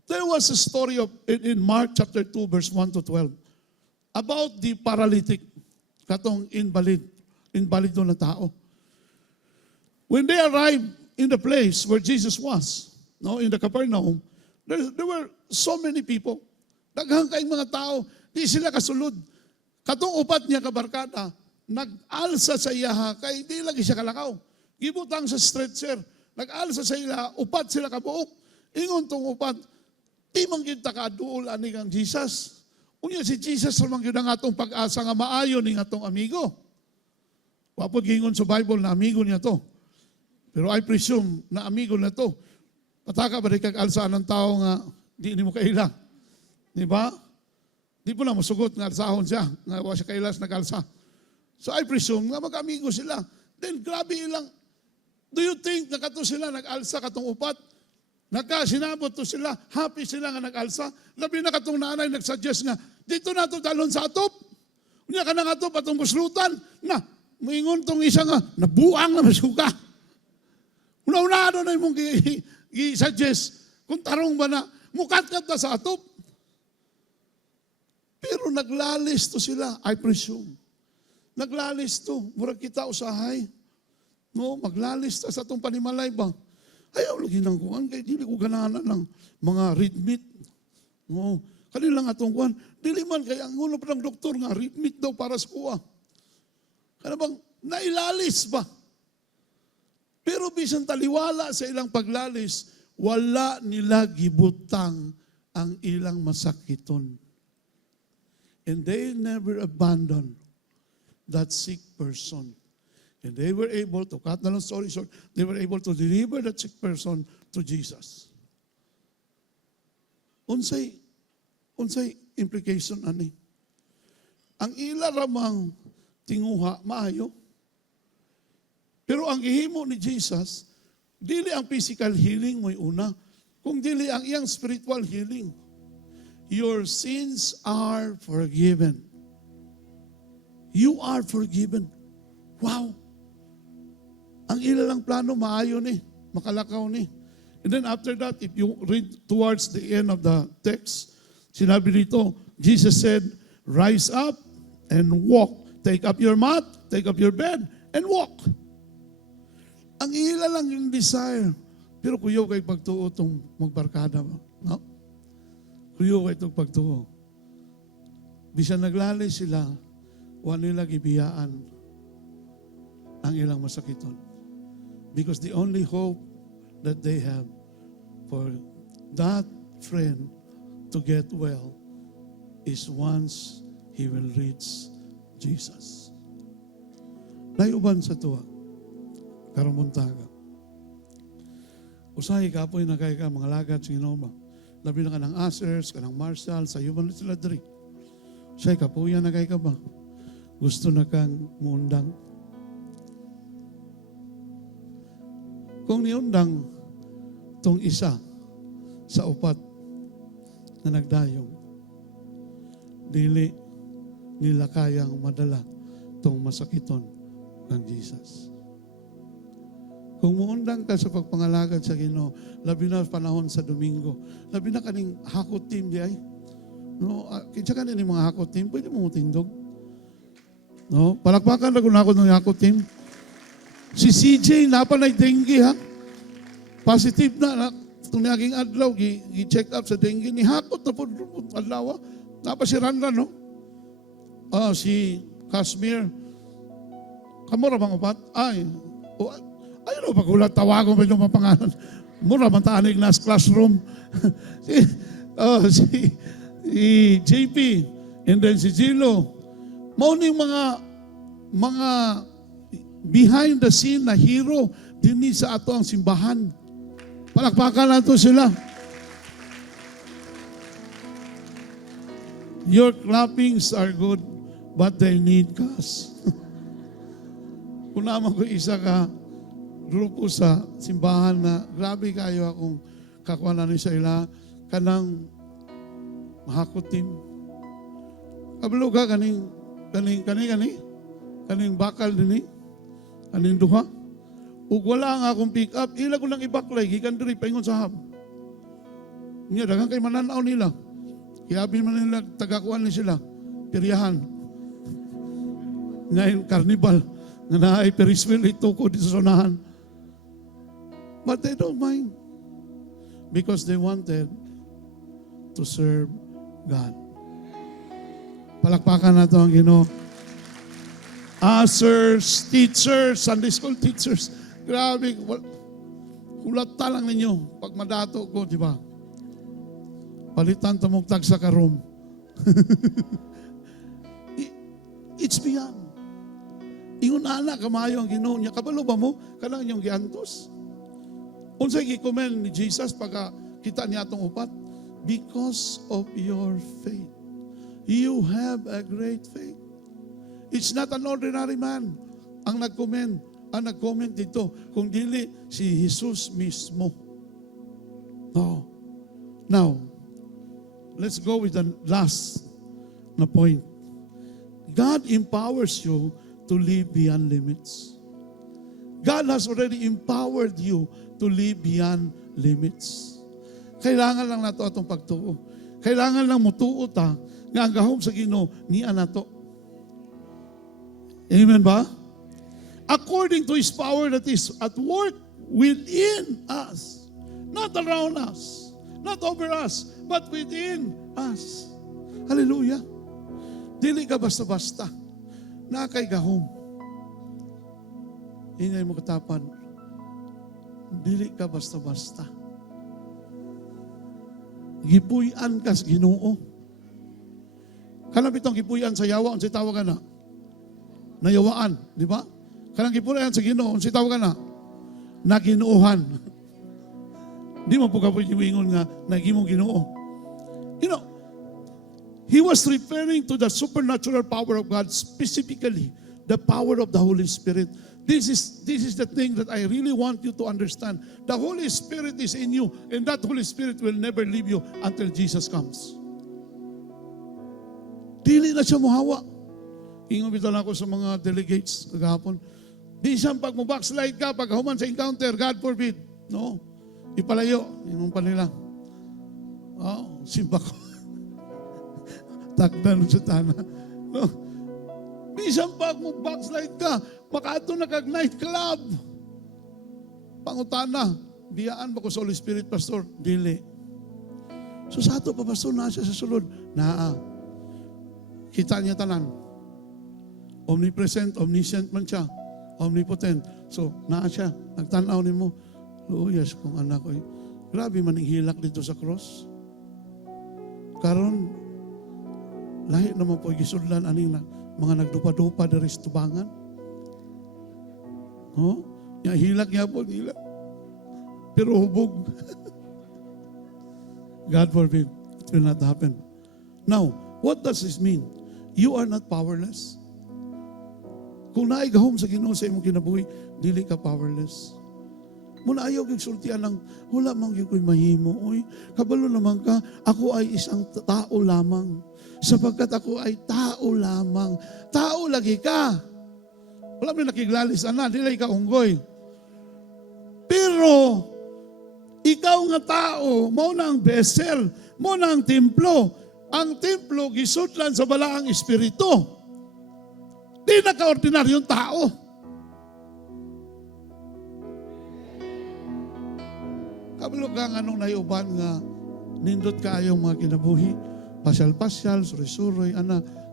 there was a story in Mark chapter 2 verse 1 to 12 about the paralytic, katong invalid doon na tao. When they arrived in the place where Jesus was, no, in the Capernaum, there were so many people. Daghang kaayong mga tao, di sila kasulod. Katong upat niya kabarkada, nag-alsa sa iyaha, kay di lagi siya kalakaw. Gibutang sa stretcher, nag-alsa sa iyaha, upat sila kabuok. Ingon tong upat, di man kita kaduol ani kang Jesus. Unya si Jesus ramang yun ang atong pag-asa nga maayo ni atong amigo. Wapod gingon sa Bible na amigo niya to. Pero I presume na amigo na to. Pataka ba rin kag-alsa ng tao nga di ni mo kailang? Di ba? Di po na masugot nga alsahon siya. Nga wa siya kailas nag-alsa. So I presume nga mag-amigo sila. Then grabe ilang. Do you think nakato sila nag-alsa katong upat? Nagkasinabot to sila, happy sila nga nag-alsa. Labi na katong nanay nagsuggest nga, dito na to dalon sa atop. Unya ka na nga to patong buslutan. Na, moingon tong isa nga, nabuang na masuka. Una-una na mong gi-suggest, kung tarong ba na, mukat-kat na sa atop. Pero naglalis to sila, I presume. Naglalis to, murag kita usahay. No, maglalis ta sa itong panimalay ba? Ayaw lagi ng kuwan, kaya dili ko gananan ng mga red meat. No, kanilang atong kuwan, dili man kaya ang ulo pa ng doktor nga, red meat daw para sa kuwa. Kaya bang, nailalis ba? Pero bisan taliwala sa ilang paglalis, wala nila gibutang ang ilang masakiton. And they never abandoned that sick person. And they were able to, cut na lang story short, they were able to deliver that sick person to Jesus. Unsay implication ani? Ang ila ramang tinguha, maayo. Pero ang ihimo ni Jesus, dili ang physical healing mo'y una, kung dili ang iyang spiritual healing. Your sins are forgiven. You are forgiven. Wow! Ang ilalang plano, maayo ni, makalakaw ni. And then after that, if you read towards the end of the text, sinabi dito, Jesus said, rise up and walk. Take up your mat, take up your bed, and walk. Ang ilalang yung desire. Pero kuyo kay pagtuo itong magbarkada mo. No? Kuyo kay itong pagtuo. Bisan naglalay sila, wala nila gibiyaan ang ilang masakiton. Because the only hope that they have for that friend to get well is once he will reach Jesus. Layuban sa tuwa, karamuntaga. Usahay ka po yung nagay ka, mga lagad sa Ginoo. Labi na ka ng Asers, ka ng Marshall, sa iyo man sila diri. Usahay ka po yan nagay ka ba? Gusto na kang muundang. Kung niundang tong isa sa upat na nagdayong, dili nila kayang madala tong masakiton ng Jesus. Kung muundang ka sa pagpangalagad sa Ginoo, labi na panahon sa Domingo, labi na kaning hakot team di ay. No, kinsa ka ni mga hakot team, pwede mo tindog. No, palakpakan ra kun ako ng hakot team. Si CJ napanay dengue ha. Positive na itong naging adlaw, gi-check up sa dengue ni hakot na po adlaw. Napa si Ranran, no? Si Kashmir. Kamura bang upat? Ayun o, pag-ulat, tawagon pa yung mga pangalan. Mura man taanig na sa classroom. si JP, and then si Gilo. Mauning mga behind the scene na hero dinhi sa ato ang simbahan. Palakpakan nato sila. Your clappings are good, but they need us. Kung naman ko isa ka grupo sa simbahan na grabe kayo akong kakuanan sa ila, kanang mahakotim. Kabalo ka kaning bakal din kaning duha. Ug wala nga akong pick up, ila ko lang ibaklay, gikan diri paingon sa hub. Nya daghang kay mananaw nila. Iabin man nila, tagakuan ni sila, piryahan. Ngayon, carnival, nga naay Ferris wheel, ito ko dito sa unahan. But they don't mind. Because they wanted to serve God. Palakpakan na ito ang Ginoo. Sirs, teachers, Sunday school teachers, grabe, kulata lang ninyo pag madato ko, di ba? Palitan tumugtag sa karom. It's beyond. Ingon ana kamayo ang Ginoo niya. Kabalo ba mo? Kanang inyong giantos. Unsay gi-comment ni Jesus pagka kita niya atong upat? Because of your faith. You have a great faith. It's not an ordinary man ang nag-comment dito. Kung dili si Jesus mismo. No. Now, let's go with the last na point. God empowers you to live beyond limits. God has already empowered you to live beyond limits. Kailangan lang nato atong pagtuo. Kailangan lang mutuo ta nga ang gahom sa Ginoo niya nato. Amen ba? According to His power that is at work within us, not around us, not over us, but within us. Hallelujah. Dili ka basta-basta. Na kay gahom. Ingay mo katapan. Dili ka basta-basta. Gipuy-an ka sa Ginoo. Kanang bitong gipuy-an sa yawa, unsay tawag na? Nayawaan, di ba? Kanang gipuy-an sa Ginoo, unsay tawag na? Naginuohan. Di mo po kapoy iwingon nga nagimong Ginoo. You know, he was referring to the supernatural power of God, specifically the power of the Holy Spirit. This is the thing that I really want you to understand. The Holy Spirit is in you, and that Holy Spirit will never leave you until Jesus comes. Dili na siya muhawa. Ingon bitaw ako sa mga delegates kagahapon. Di siyang pag mo backslide ka, pag human sa encounter, God forbid. No. Ipalayo. Ingon pa nila. Simba ko. Takdan sa tana. No. Bisan pag mo backslide ka, makato na kag night club. Pangutana, biyaan ba ko sa Holy Spirit, Pastor? Dili. So sa ato pa, Pastor, naa siya sa sulod. Naa. Kita niya tanan. Omnipresent, omniscient man siya. Omnipotent. So, naa siya. Nagtanaw ni mo. Luyas kung anak ko. Grabe man ang hilak dito sa cross. Karon, lahi naman po gisudlan aning mga nagdupa-dupa dari sa tubangan. No? Yung hilak niya po, hilak. Pero hubog. God forbid, it will not happen. Now, what does this mean? You are not powerless. Kung naigahom sa Ginoo sa imong kinabuhi, dili ka powerless. Muna ayaw yung sultian ng, wala mang yung ko'y mahimo. Uy, kabalo naman ka, ako ay isang tao lamang. Sapagkat ako ay tao lamang. Tao lagi ka. Wala may nakiglalis, dili ka unggoy. Pero, ikaw nga tao, mo na ang vessel, mo na ang templo. Ang templo, gisudlan sa balaang espiritu. Di na ka-ordinaryong tao. Kabalo ka nga nung naiuban nga, nindot ka ayong mga kinabuhi, pasyal-pasyal, suroy-suroy,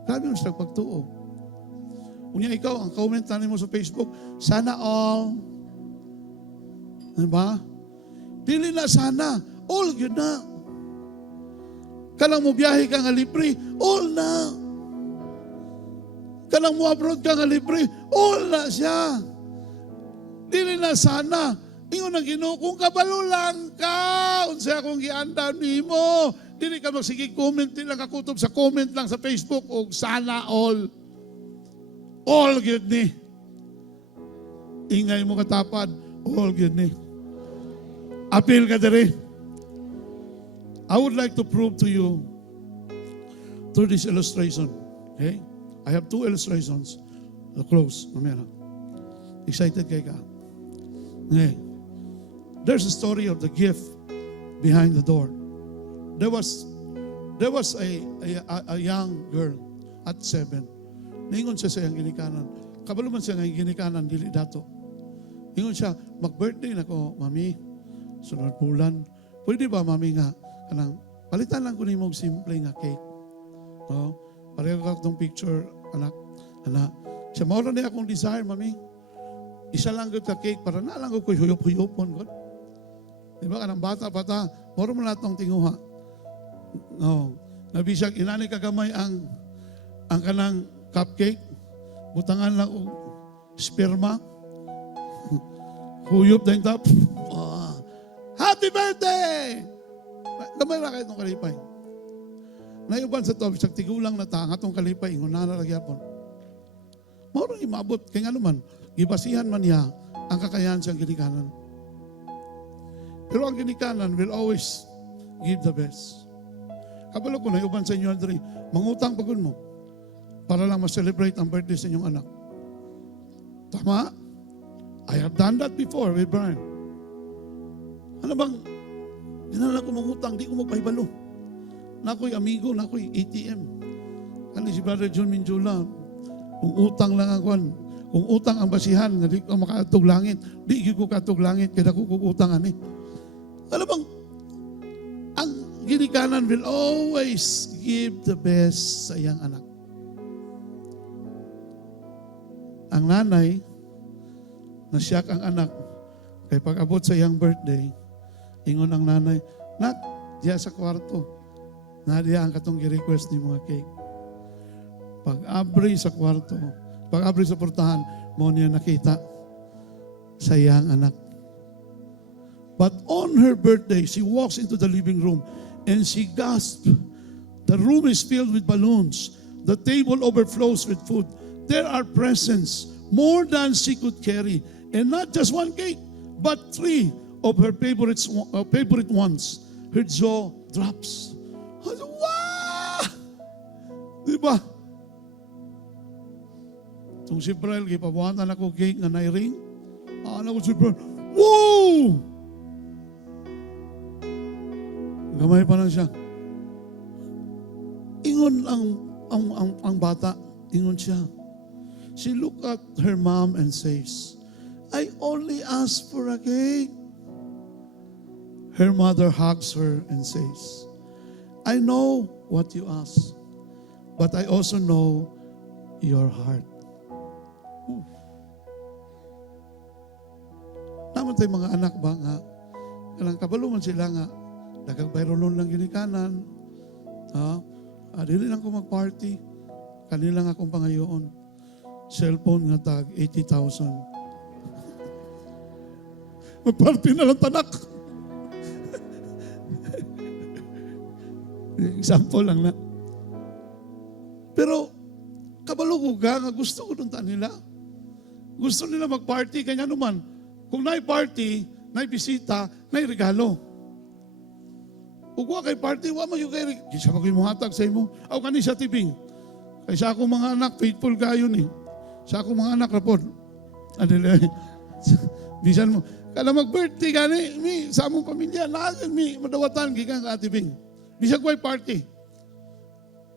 grabe mo sa pagtuo. Unya ikaw, ang comment mo sa Facebook, sana all. Ano ba? Dili na sana, all yun na. Kalang mo biyahe ka nga libre, all na. Kanang mo abroad ka nga libre, all na siya. Dili na sana. Ingon ang Ginoo, kung kabalo lang ka, unsa akong giandam nimo. Dili ka magsige comment lang kakutob sa comment lang sa Facebook o sana all. All gyud ni. Ingay mo katapad, all gyud ni. Appeal ka diri. I would like to prove to you through this illustration. Okay? I have 2 illustrations. I'll close. Mamaya na. Excited kay ka. Okay. There's a story of the gift behind the door. There was a young girl at 7. Ningon siya sa iyang ginikanan. Kabalo man siya ng ginikanan, dili dato. Ningon siya, mag-birthday na ko, mami. Sunod bulan. Pwede ba, mami nga, kanang, palitan lang ko ni mong simple nga cake. No? Pareho ka itong picture, anak. Siya, maura na akong desire, mami. Isa lang ka cake para na lang ko huyop-huyopon. God. Diba, kanang bata-bata, maura mo lahat ng tinguha. No. Nabisag, inani kagamay ang kanang cupcake. Butangan lang o sperma. Huyop na yung top. Happy birthday! Gamay na kayo itong kalipay. Nayuban sa to, bisag tigulang na ta, atong kalipay, ingon na nagyapon. Maurang imabot, kaya nga naman, ibasihan man niya ang kakayahan siyang ginikanan. Pero ang ginikanan will always give the best. Kabalo ko na, uban sa inyo, Andre, mangutang pagod mo para lang ma-celebrate ang birthday sa inyong anak. Tama? I have done that before with Brian. Ano bang, dinala ko mangutang, di ko magpahibalo. Nako'y amigo, nako'y ATM. Kani si Brother John Minjula, kung utang lang ang kwan, kung utang ang basihan, nga di ko makatog langit, di ko katog langit, kaya ko utang ani. Ano bang, ang ginikanan will always give the best sa iyang anak. Ang nanay, nasyak ang anak, kaya pag-abot sa iyang birthday, ingon ang nanay, nak, diya sa kwarto, na diya ang katong gi-request ni mga cake. Pag-abri sa kwarto, pag-abri sa portahan, mo niya nakita sa iyang anak. But on her birthday, she walks into the living room and she gasped. The room is filled with balloons. The table overflows with food. There are presents, more than she could carry. And not just one cake, but 3 of her favorite ones. Her jaw drops. Wow! Diba? Itong si Brel, ipabuhatan ako cake nga nairing. Anak ko si Brel, wow! Gamay pa lang siya. Ingon ang bata, ingon siya. She looked at her mom and says, I only asked for a cake. Her mother hugs her and says, I know what you asked, but I also know your heart. Naman tayo mga anak ba nga, kalang kabaluman sila nga, dagang bayronon lang ginikanan, dili lang ko mag-party, kanila lang akong pangayoon. Cellphone nga tag, 80,000. Mag-party na lang tanak. Example lang na. Pero, kabalo ko nga gusto ko nung nila. Gusto nila mag-party, kanya naman. Kung na'y party, na'y bisita, na'y regalo. Kung wa kay party, wa man yung kay regalo. Kisa ko yung hatag sa imo. Aw kani sa tibing. Kaysa akong mga anak, faithful kayo ni. Sa akong mga anak, rapod. Adila. Bisan mo. Kala mag-birthday gani, sa among pamilya, lahat mi madawatan, gikan ka atibing. Bisan ko ay party.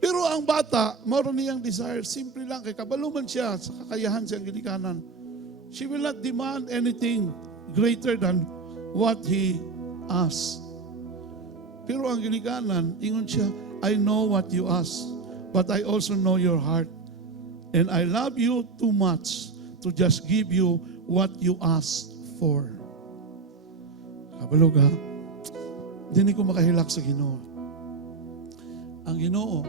Pero ang bata, maroon niyang desire, simple lang, kay kabaluman siya sa kakayahan siyang ginikanan. She will not demand anything greater than what he asks. Pero ang ginikanan, ingon siya, I know what you ask, but I also know your heart. And I love you too much to just give you what you asked for. Kabalo ka, hindi ko makahilak sa Ginoo. Ang Ginoo,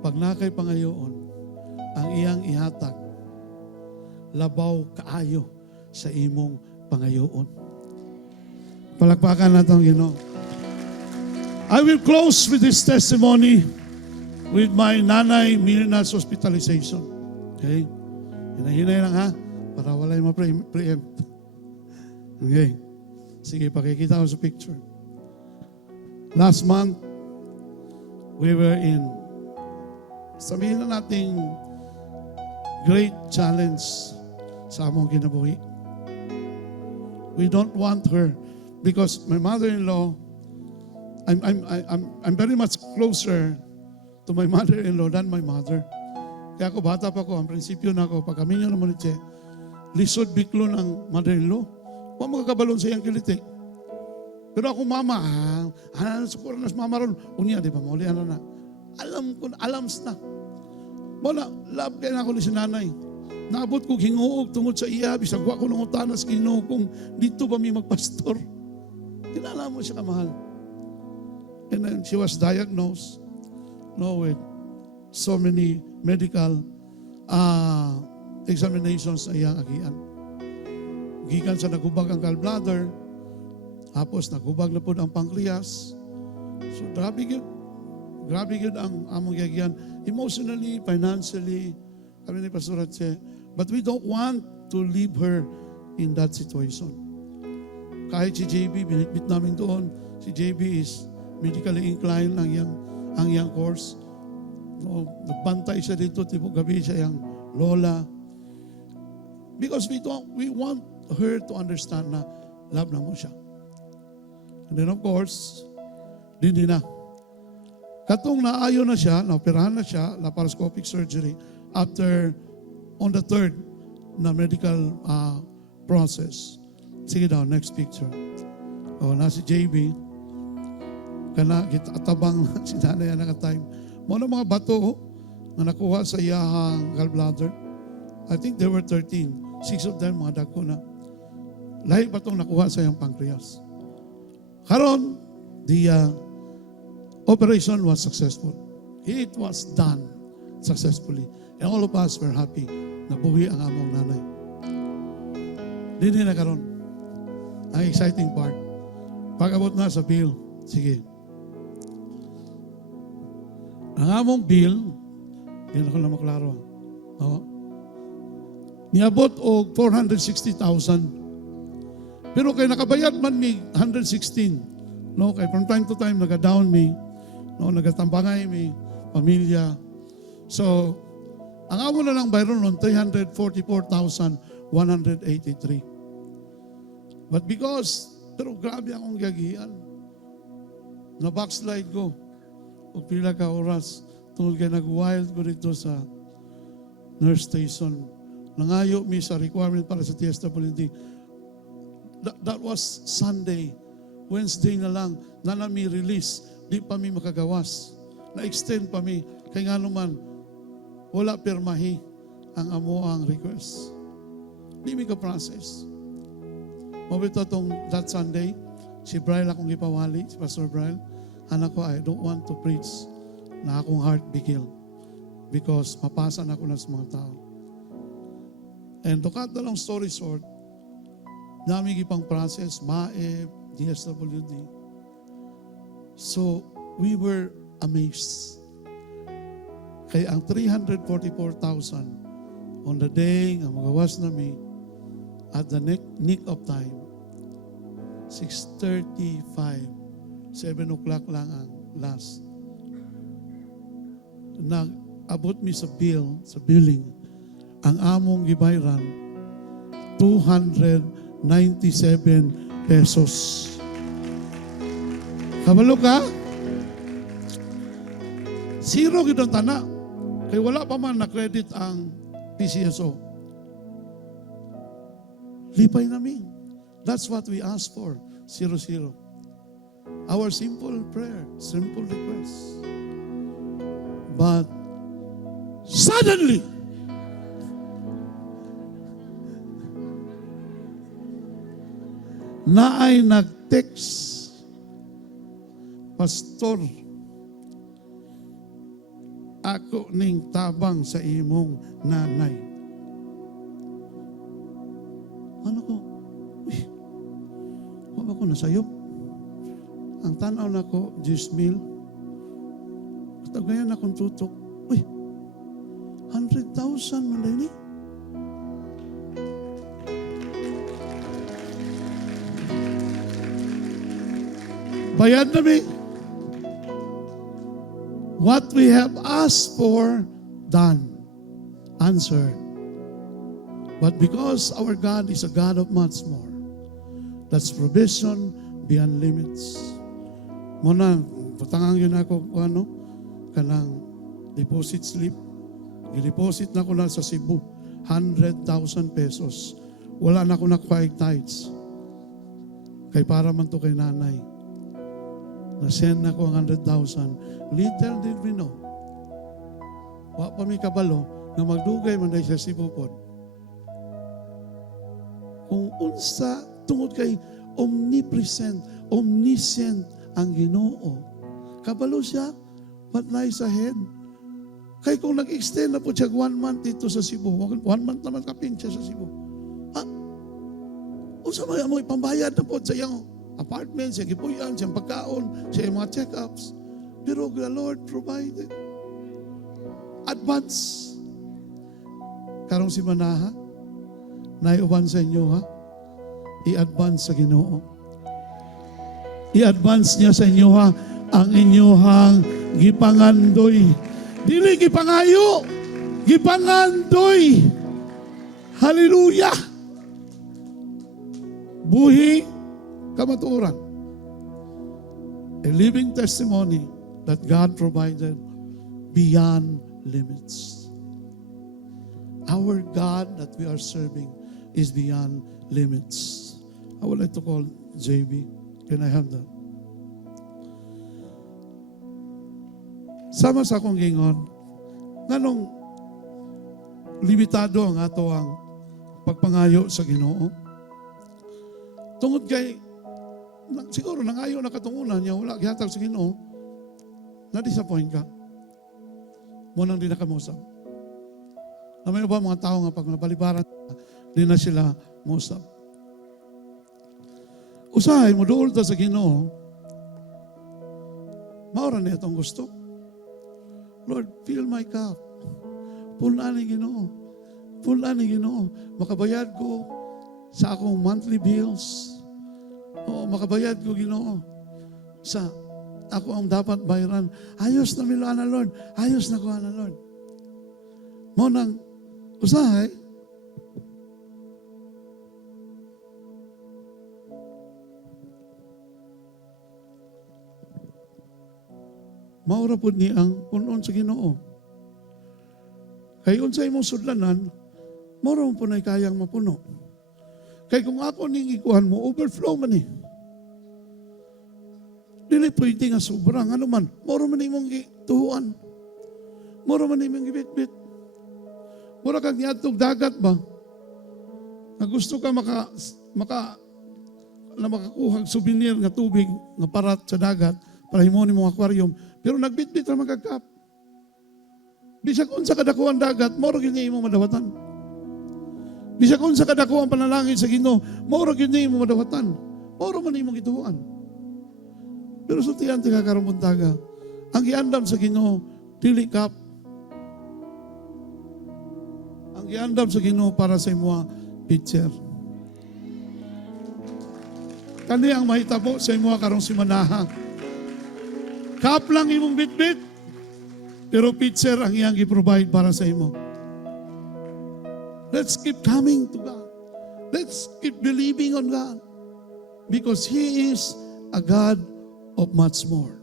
pag nakay pangayoon, ang iyang ihatag, labaw kaayo sa imong pangayoon. Palakpakan natin, Ginoo. I will close with this testimony with my Nanay Mirna's hospitalization. Okay? Hinahinay lang ha, para wala yung ma-preempt. Okay. Sige, pakikita ko sa picture. Last month, we were in, sabihin na natin, great challenge sa among kinabuhi. We don't want her because my mother-in-law, I'm very much closer to my mother-in-law than my mother. Kaya ako, bata pa ko, ang prinsipyo na ako, pag kami nyo naman ito, lisod biklo ng mother-in-law, huwag magkakabalon sa iyang kiliti. Pero ako, mama, sukura nas mama ron, unya, di ba, mauli na. Alam ko, alams na. Wala, love kaya na ako ni si nanay. Naabot ko hinguog tungod sa iya, bisag wa ko ng utanas Ginoo kung dito ba may magpastor. Kilala mo siya kamahal. And then she was diagnosed with so many medical examinations sa iyang agian. Gikan sa nagubag ang gallbladder, tapos nagubag na po ang pancreas. So grabe yun ang among agian. Emotionally, financially, kami ni Pastor Ratse. But we don't want to leave her in that situation. Kahit si JB, binitbit namin doon. Si JB is medically inclined ang yang course. No, nagbantay siya dito, tipo gabi siya yung lola. Because we want her to understand na love na mo siya. And then of course, hindi na. Katong naayo na siya, naoperahan na siya, laparoscopic surgery, after on the third na medical process. Sige daw, next picture. Na si JB, kana atabang si nanay na time. Mga mga bato na nakuha sa iyahang gallbladder. I think there were 13. 6 of them, mga dagko na. Lahi batong nakuha sa iyang pancreas. Karon, the operation was successful. It was done successfully. And all of us were happy. Nabuhi ang among nanay. Dini na karon. Ang exciting part. Pag-abot na sa bill, sige. Ang among bill, yan ako na maklaro. Niabot og 460,000. Pero kay nakabayad man mi 116. No, kay from time to time naga-down mi, no, nagatambangay mi pamilya. So, ang amo na lang bayron noon 344,183. But because, pero grabe akong gagian. Na-backslide ko. O pila ka oras. Tungkol kay nag-wild ko dito sa nurse station. Nangayo mi sa requirement para sa TSWD. That was Sunday. Wednesday na lang, na mi release. Di pa mi makagawas. Na-extend pa mi. Kaya nga naman, wala permahi ang amo ang request. Di mi ka-process. Mabito tong that Sunday, si Brian akong ipawali, si Pastor Brian, anak ko, I don't want to preach na akong heart bigil because mapasan ako na sa mga tao. And to cut the long story short, namin ipang process, MAE, DSWD. So, we were amazed. Kaya ang 344,000 on the day nga magawas namin at the nick of time, 6:35, 7 o'clock lang ang last. Nag-abot mi sa billing, ang among gibayran, 297 pesos. Kabalo ka? Zero gidong tana. Kaya wala pa man na-credit ang PCSO. Lipay namin. That's what we ask for. 0. Our simple prayer, simple request. But suddenly, na ay nag-text, Pastor, ako ning tabang sa imong nanay. na sayop. Ang tanaw na ko, 10,000. Tagayan akong tutok. Uy, 100,000 man dahil ni. Bayad na mi. What we have asked for, done. Answered. But because our God is a God of much more, that's provision beyond limits. Muna, patangang yun ako, kanang deposit slip. I-deposit na ko na sa Cebu, 100,000 pesos. Wala na ko nakuha tithes. Kay para man to kay nanay. Na-send na ko ang 100,000. Little did we know. Wa pa may kabalo na magdugay man dahil sa Cebu po. Kung unsa tungod kay omnipresent, omniscient ang Ginoo. Kabalo siya, what lies ahead? Kay kung nag-extend na po siya 1 month dito sa Cebu, 1 month naman kapin siya sa Cebu. Unsa may amoy pambayad na po sa iyang apartment, sa gipuyan, sa pagkaon, sa mga check-ups. Pero the Lord provided. Advance. Karong si Manaha, naiuban sa inyo ha? I-advance sa Ginoo. I-advance niya sa inyo ha, ang inyong gipangandoy. Dili gipangayo, gipangandoy. Hallelujah! Buhi, kamatuoran. A living testimony that God provided beyond limits. Our God that we are serving is beyond limits. I would like to call JB. Can I have that? Sama sa akong gingon, nganong limitado ang ato ang pagpangayo sa Ginoo. Tungod kay, siguro nangayo na katungunan niya, wala gihatag sa Ginoo, na-disappoint ka. Munang di na kamusap. Na may ba mga tao nga pag nabalibaran, di na sila musap. Usahay mo, dool ta sa Ginoo, maura na itong gusto. Lord, fill my cup. Pulaan ni Ginoo. Pulaan ni Ginoo. Makabayad ko sa akong monthly bills. O makabayad ko, Ginoo, sa ako ang dapat bayaran. Ayos na miluan na, Lord. Ayos na kuha na, Lord. Mo nang usahay, maura po ni ang punon sa Ginoo. Kay unsay mong sudlanan, maura po na kayang mapuno. Kay kung ako ning ikuhan mo, overflow man eh. Dili pwede nga sobrang ano man. Maura man imong gituhuan. Maura man imong gibitbit. Maura kang niadtog dagat ba? Na gusto ka makakuha souvenir nga tubig nga parat sa dagat para himo ni mong aquarium. Pero nagbitbit ra magkakap. Bisag unsa kadakuan dagat, mao ra gyud niya imong madawatan. Bisag unsa kadakuan panalangin sa Ginoo, mao ra gyud niya imong madawatan. Mao ra man imong gituhuan. Pero sutian ti karon buntaga, ang giandam sa Ginoo dili kap. Ang giandam sa Ginoo para sa imong picture. Kani ang mahitabo sa imong karong simanaha. Kap lang imong bitbit, pero picture ang iyang i-provide para sa imo. Let's keep coming to God. Let's keep believing on God. Because He is a God of much more.